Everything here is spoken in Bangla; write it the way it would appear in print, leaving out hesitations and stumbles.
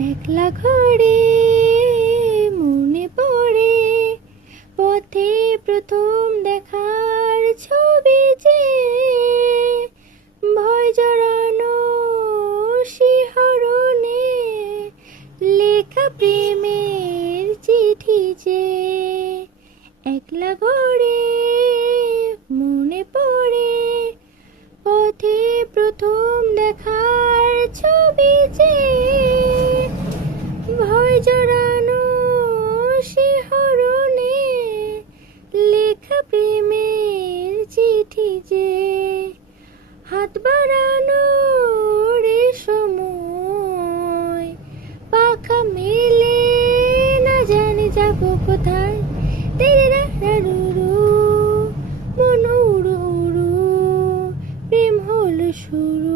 একলা ঘরে মনে পড়ে পথে প্রথম দেখার ছবি যে ভয় জড়ানো শিহরণে লেখা প্রেমের চিঠি যে একলা ঘরে মনে পড়ে পথে প্রথম দেখার ছবি যে ভয় জড়ানো শিহরণে লেখা প্রেমের চিঠি যে হাত বাড়ানো রে সময় পাখা মেলে না জানি যাব কোথায় তেরে মন উড়ু উড়ু প্রেম হলো শুরু